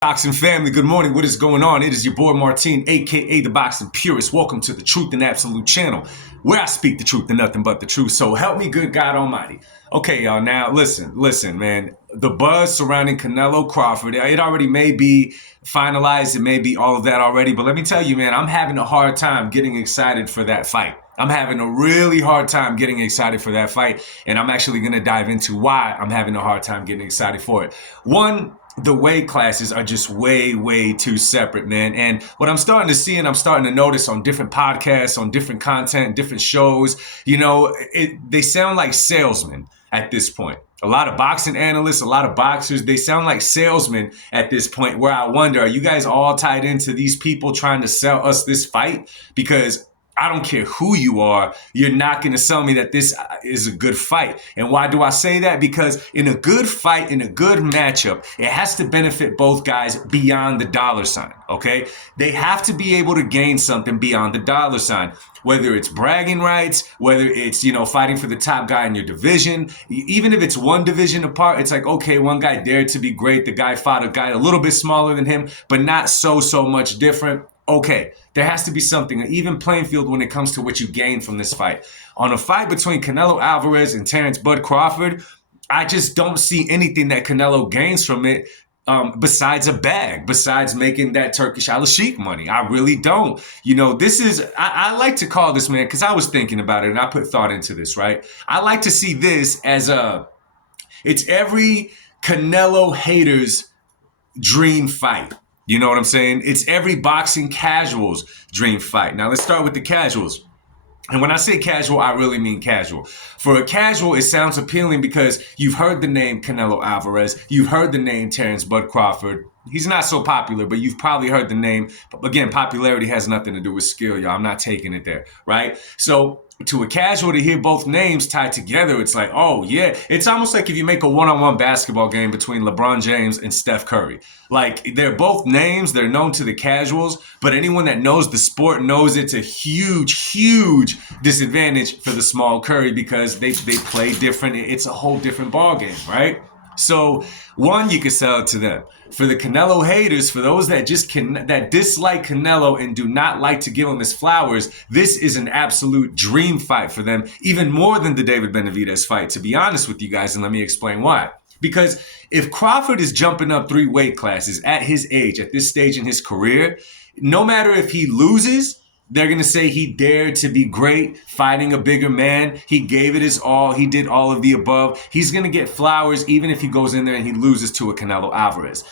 Boxing family, good morning. What is going on? It is your boy Martin, aka the Boxing Purist. Welcome to the Truth and Absolute channel, where I speak the truth and nothing but the truth. So help me, good God Almighty. Okay, y'all. Now listen, man. The buzz surrounding Canelo Crawford, it already may be finalized. It may be all of that already. But let me tell you, man, I'm having a hard time getting excited for that fight. I'm having a really hard time getting excited for that fight, and I'm actually going to dive into why I'm having a hard time getting excited for it. One, the weight classes are just way too separate, man. And what I'm starting to see and I'm starting to notice on different podcasts, on different content, different shows, they sound like salesmen at this point. A lot of boxing analysts, a lot of boxers, they sound like salesmen at this point, where I wonder, are you guys all tied into these people trying to sell us this fight? Because I don't care who you are, you're not going to sell me that this is a good fight. And why do I say that? Because in a good fight, in a good matchup, it has to benefit both guys beyond the dollar sign, okay? They have to be able to gain something beyond the dollar sign, whether it's bragging rights, whether it's, fighting for the top guy in your division. Even if it's one division apart, it's like, okay, one guy dared to be great. The guy fought a guy a little bit smaller than him, but not so much different. Okay, there has to be something, an even playing field when it comes to what you gain from this fight. On a fight between Canelo Alvarez and Canelo and Bud Crawford, I just don't see anything that Canelo gains from it besides a bag, besides making that Turkish al-Sheikh money. I really don't. I like to call this, man, because I was thinking about it and I put thought into this, right? I like to see this as it's every Canelo hater's dream fight. You know what I'm saying? It's every boxing casual's dream fight. Now, let's start with the casuals. And when I say casual, I really mean casual. For a casual, it sounds appealing because you've heard the name Canelo Alvarez. You've heard the name Terence Bud Crawford. He's not so popular, but you've probably heard the name. Again, popularity has nothing to do with skill, y'all. I'm not taking it there, right? So to a casual, to hear both names tied together, it's like, oh, yeah. It's almost like if you make a one-on-one basketball game between LeBron James and Steph Curry. Like, they're both names. They're known to the casuals, but anyone that knows the sport knows it's a huge disadvantage for the small Curry because they play different. It's a whole different ball game, right? So, one, you could sell it to them. For the Canelo haters, for those that that dislike Canelo and do not like to give him his flowers, this is an absolute dream fight for them, even more than the David Benavidez fight, to be honest with you guys, and let me explain why. Because if Crawford is jumping up 3 weight classes at his age, at this stage in his career, no matter if he loses, they're going to say he dared to be great, fighting a bigger man. He gave it his all. He did all of the above. He's going to get flowers even if he goes in there and he loses to a Canelo Alvarez.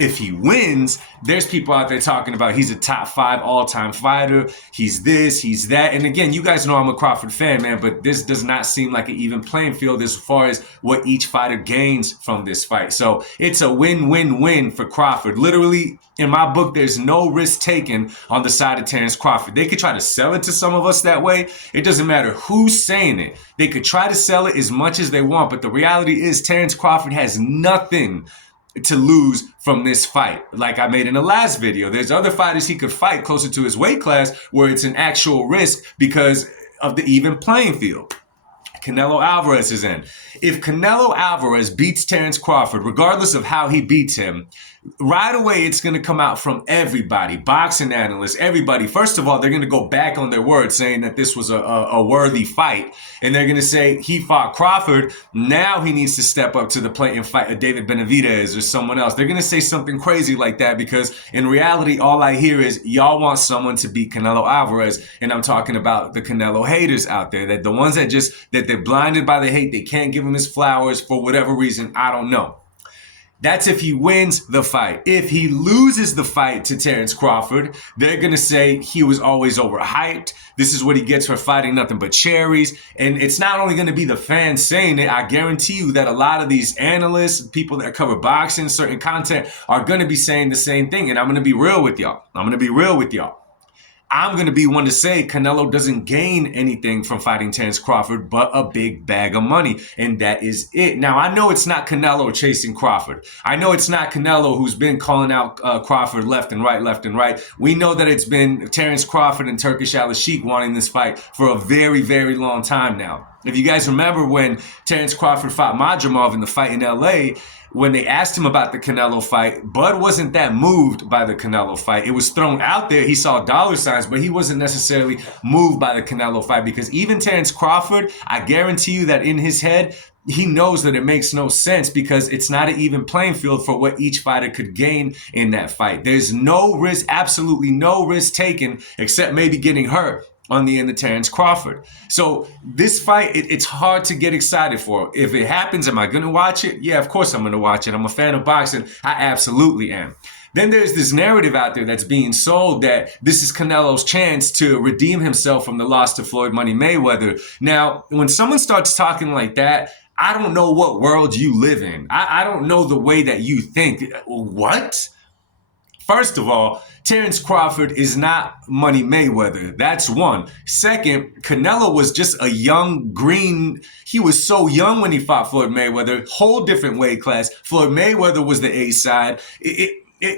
If he wins, there's people out there talking about he's a top 5 all-time fighter. He's this, he's that. And again, you guys know I'm a Crawford fan, man, but this does not seem like an even playing field as far as what each fighter gains from this fight. So it's a win-win-win for Crawford. Literally, in my book, there's no risk taken on the side of Terence Crawford. They could try to sell it to some of us that way. It doesn't matter who's saying it. They could try to sell it as much as they want, but the reality is Terence Crawford has nothing to lose from this fight. Like I made in the last video, there's other fighters he could fight closer to his weight class where it's an actual risk because of the even playing field. Canelo Alvarez is in. If Canelo Alvarez beats Terence Crawford, regardless of how he beats him, right away it's going to come out from everybody, boxing analysts, everybody. First of all, they're going to go back on their word saying that this was a worthy fight. And they're going to say he fought Crawford. Now he needs to step up to the plate and fight a David Benavidez or someone else. They're going to say something crazy like that because in reality, all I hear is y'all want someone to beat Canelo Alvarez. And I'm talking about the Canelo haters out there, that the ones that they're blinded by the hate. They can't give him his flowers for whatever reason. I don't know. That's if he wins the fight. If he loses the fight to Terence Crawford, they're going to say he was always overhyped. This is what he gets for fighting nothing but cherries. And it's not only going to be the fans saying it. I guarantee you that a lot of these analysts, people that cover boxing, certain content, are going to be saying the same thing. And I'm going to be real with y'all. I'm going to be one to say Canelo doesn't gain anything from fighting Terence Crawford but a big bag of money, and that is it. Now, I know it's not Canelo chasing Crawford. I know it's not Canelo who's been calling out Crawford left and right. We know that it's been Terence Crawford and Turkish al-Sheikh wanting this fight for a very long time now. If you guys remember when Terence Crawford fought Madrimov in the fight in LA, when they asked him about the Canelo fight, Bud wasn't that moved by the Canelo fight. It was thrown out there. He saw dollar signs, but he wasn't necessarily moved by the Canelo fight, because even Terence Crawford, I guarantee you that in his head, he knows that it makes no sense, because it's not an even playing field for what each fighter could gain in that fight. There's no risk, absolutely no risk taken, except maybe getting hurt on the end of Terence Crawford. So this fight, it's hard to get excited for. If it happens, am I going to watch it? Yeah, of course I'm going to watch it. I'm a fan of boxing. I absolutely am. Then there's this narrative out there that's being sold that this is Canelo's chance to redeem himself from the loss to Floyd Money Mayweather. Now, when someone starts talking like that, I don't know what world you live in. I don't know the way that you think. What? First of all, Terence Crawford is not Money Mayweather. That's one. Second, Canelo was just a young green. He was so young when he fought Floyd Mayweather. Whole different weight class. Floyd Mayweather was the A side.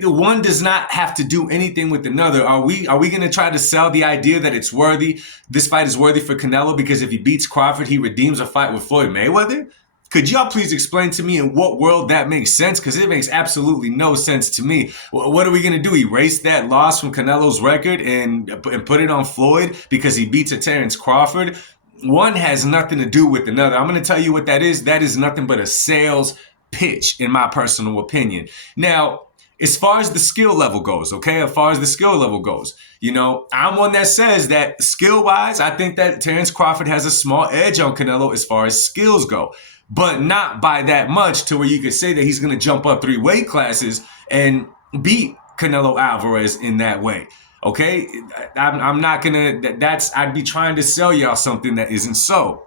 One does not have to do anything with another. Are we going to try to sell the idea that it's worthy? This fight is worthy for Canelo because if he beats Crawford, he redeems a fight with Floyd Mayweather? Could y'all please explain to me in what world that makes sense? Because it makes absolutely no sense to me. What are we going to do? Erase that loss from Canelo's record and put it on Floyd because he beats a Terence Crawford? One has nothing to do with another. I'm going to tell you what that is. That is nothing but a sales pitch, in my personal opinion. Now, as far as the skill level goes, okay? As far as the skill level goes, you know, I'm one that says that skill-wise, I think that Terence Crawford has a small edge on Canelo as far as skills go, but not by that much to where you could say that he's going to jump up 3 weight classes and beat Canelo Alvarez in that way, okay? I'm not going to, I'd be trying to sell y'all something that isn't so.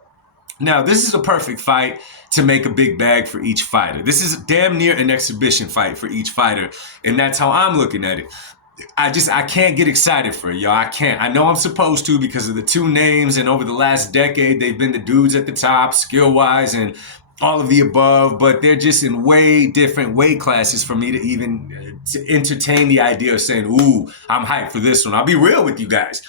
Now, this is a perfect fight to make a big bag for each fighter. This is damn near an exhibition fight for each fighter, and that's how I'm looking at it. I can't get excited for it, y'all. I can't. I know I'm supposed to because of the 2 names, and over the last decade, they've been the dudes at the top, skill-wise, and all of the above, but they're just in way different weight classes for me to even to entertain the idea of saying, ooh, I'm hyped for this one. I'll be real with you guys.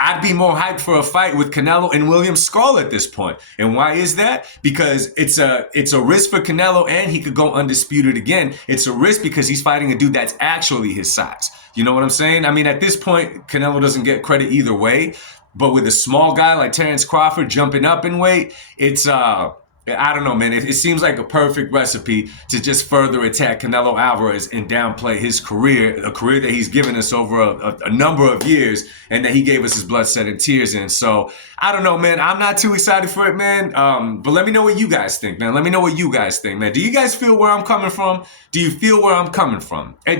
I'd be more hyped for a fight with Canelo and William Skull at this point. And why is that? Because it's a risk for Canelo, and he could go undisputed again. It's a risk because he's fighting a dude that's actually his size. You know what I'm saying? I mean, at this point, Canelo doesn't get credit either way. But with a small guy like Terence Crawford jumping up in weight, it's I don't know, man. It seems like a perfect recipe to just further attack Canelo Alvarez and downplay his career, a career that he's given us over a number of years and that he gave us his blood, sweat, and tears in. So, I don't know, man. I'm not too excited for it, man. But let me know what you guys think, man. Let me know what you guys think, man. Do you guys feel where I'm coming from? Do you feel where I'm coming from? I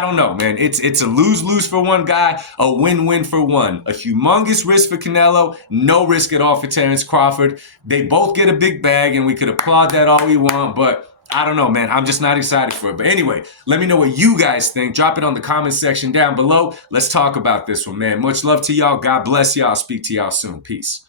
don't know, man. It's a lose-lose for one guy, a win-win for one. A humongous risk for Canelo, no risk at all for Terence Crawford. They both get a big bag, and we could applaud that all we want, but I don't know, man. I'm just not excited for it. But anyway, let me know what you guys think. Drop it on the comment section down below. Let's talk about this one, man. Much love to y'all. God bless y'all. I'll speak to y'all soon. Peace.